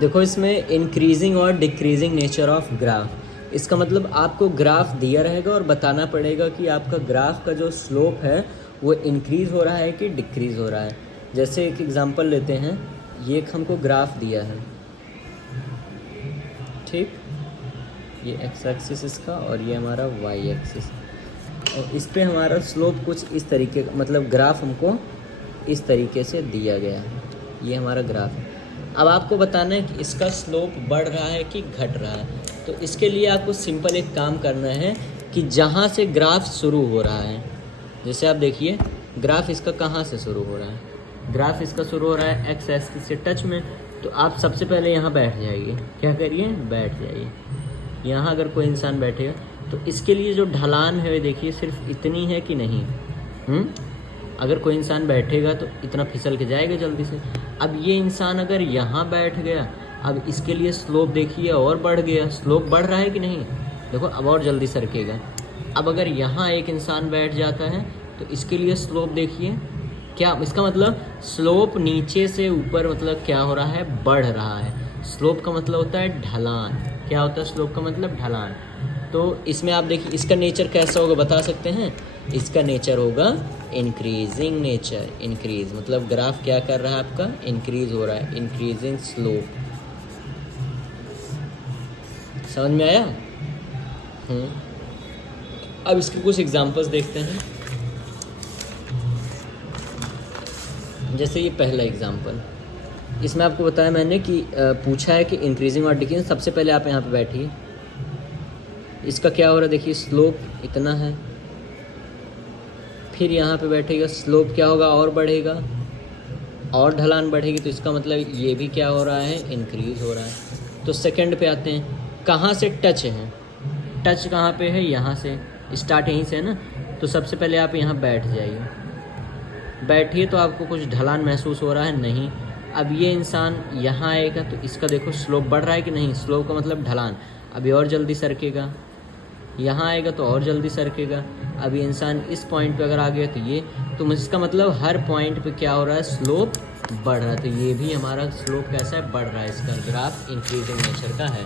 देखो इसमें इंक्रीजिंग और डिक्रीजिंग नेचर ऑफ ग्राफ, इसका मतलब आपको ग्राफ दिया रहेगा और बताना पड़ेगा कि आपका ग्राफ का जो स्लोप है वो इंक्रीज़ हो रहा है कि डिक्रीज़ हो रहा है। जैसे एक एग्जांपल लेते हैं, ये एक हमको ग्राफ दिया है, ठीक, ये एक्स एक्सिस इसका और ये हमारा वाई एक्सिस, और इस पे हमारा स्लोप कुछ इस तरीके का, मतलब ग्राफ हमको इस तरीके से दिया गया है, ये हमारा ग्राफ है। अब आपको बताना है कि इसका स्लोप बढ़ रहा है कि घट रहा है। तो इसके लिए आपको सिंपल एक काम करना है कि जहाँ से ग्राफ शुरू हो रहा है, जैसे आप देखिए ग्राफ इसका कहाँ से शुरू हो रहा है, ग्राफ इसका शुरू हो रहा है एक्स एक्सिस से टच में, तो आप सबसे पहले यहाँ बैठ जाइए, क्या करिए, बैठ जाइए। यहाँ अगर कोई इंसान बैठेगा तो इसके लिए जो ढलान है देखिए सिर्फ इतनी है कि नहीं, अगर कोई इंसान बैठेगा तो इतना फिसल के जाएगा जल्दी से। अब ये इंसान अगर यहाँ बैठ गया, अब इसके लिए स्लोप देखिए और बढ़ गया, स्लोप बढ़ रहा है कि नहीं, देखो अब और जल्दी सरकेगा। अब अगर यहाँ एक इंसान बैठ जाता है तो इसके लिए स्लोप देखिए, क्या इसका मतलब स्लोप नीचे से ऊपर मतलब क्या हो रहा है, बढ़ रहा है। स्लोप का मतलब होता है ढलान, क्या होता है स्लोप का मतलब, ढलान। तो इसमें आप देखिए इसका नेचर कैसा होगा बता सकते हैं, इसका नेचर होगा इंक्रीजिंग नेचर। इंक्रीज मतलब ग्राफ क्या कर रहा है आपका, इंक्रीज हो रहा है, इंक्रीजिंग स्लोप। समझ में आया? अब इसके कुछ एग्जांपल्स देखते हैं। जैसे ये पहला एग्जांपल, इसमें आपको बताया मैंने कि पूछा है कि इंक्रीजिंग और डिक्रीजिंग। सबसे पहले आप यहाँ पे बैठिए, इसका क्या हो रहा है देखिए, स्लोप इतना है, फिर यहाँ पे बैठेगा, स्लोप क्या होगा, और बढ़ेगा, और ढलान बढ़ेगी, तो इसका मतलब ये भी क्या हो रहा है, इंक्रीज हो रहा है। तो सेकंड पे आते हैं, कहाँ से टच है, टच कहाँ पे है, यहाँ से स्टार्ट यहीं से है ना। तो सबसे पहले आप यहाँ बैठ जाइए, बैठिए तो आपको कुछ ढलान महसूस हो रहा है, नहीं। अब ये इंसान यहाँ आएगा तो इसका देखो स्लोप बढ़ रहा है कि नहीं, स्लोप का मतलब ढलान, अभी और जल्दी सरकेगा। यहाँ आएगा तो और जल्दी सरकेगा। अब ये इंसान इस पॉइंट पे अगर आ गया तो ये, तो इसका मतलब हर पॉइंट पे क्या हो रहा है, स्लोप बढ़ रहा है। तो ये भी हमारा स्लोप कैसा है, बढ़ रहा है, इसका ग्राफ इंक्रीजिंग नेचर का है।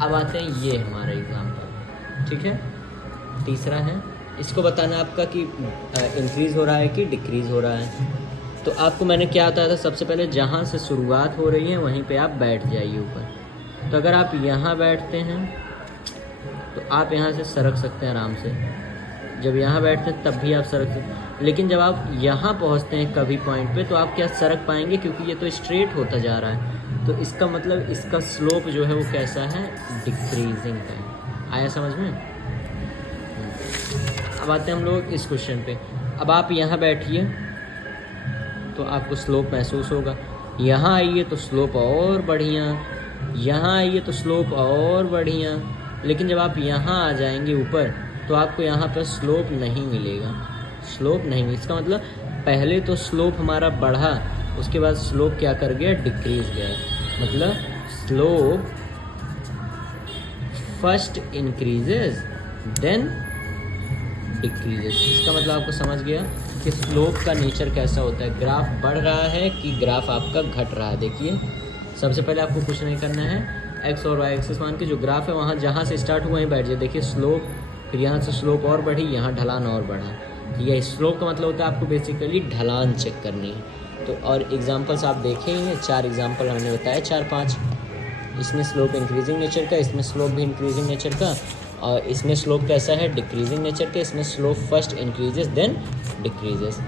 अब आते हैं ये हमारा एग्जाम्पल, ठीक है। तीसरा है, इसको बताना आपका कि इंक्रीज़ हो रहा है कि डिक्रीज़ हो रहा है। तो आपको मैंने क्या बताया था, सबसे पहले जहाँ से शुरुआत हो रही है वहीं पे आप बैठ जाइए ऊपर। तो अगर आप यहाँ बैठते हैं तो आप यहाँ से सरक सकते हैं आराम से, जब यहाँ बैठते हैं तब भी आप सरक सकते हैं। लेकिन जब आप यहाँ पहुँचते हैं कभी पॉइंट पे तो आप क्या सरक पाएंगे, क्योंकि ये तो स्ट्रेट होता जा रहा है। तो इसका मतलब इसका स्लोप जो है वो कैसा है, डिक्रीजिंग है। आया समझ में? अब आते हैं हम लोग इस क्वेश्चन पे। अब आप यहाँ बैठिए तो आपको स्लोप महसूस होगा, यहाँ आइए तो स्लोप और बढ़िया, यहाँ आइए तो स्लोप और बढ़िया। लेकिन जब आप यहाँ आ जाएंगे ऊपर तो आपको यहाँ पर स्लोप नहीं मिलेगा, स्लोप नहीं। इसका मतलब पहले तो स्लोप हमारा बढ़ा, उसके बाद स्लोप क्या कर गया, डिक्रीज गया। मतलब slope first increases then decreases. इसका मतलब आपको समझ गया कि स्लोप का नेचर कैसा होता है, ग्राफ बढ़ रहा है कि ग्राफ आपका घट रहा है। देखिए सबसे पहले आपको कुछ नहीं करना है, एक्स और वाई एक्सिस मान के जो ग्राफ है वहाँ जहाँ से स्टार्ट हुआ वहीं बैठ जाए। देखिए स्लोप, फिर यहाँ से स्लोप और बढ़ी, यहाँ ढलान और बढ़ा। ये स्लोप का मतलब होता है आपको बेसिकली ढलान चेक करनी है। तो और एग्जाम्पल्स आप देखेंगे, 4 एग्जाम्पल हमने बताया, 4-5। इसमें स्लोप इंक्रीजिंग नेचर का, इसमें स्लोप भी इंक्रीजिंग नेचर का, और इसमें स्लोप कैसा है, डिक्रीजिंग नेचर का। इसमें slope first increases then decreases.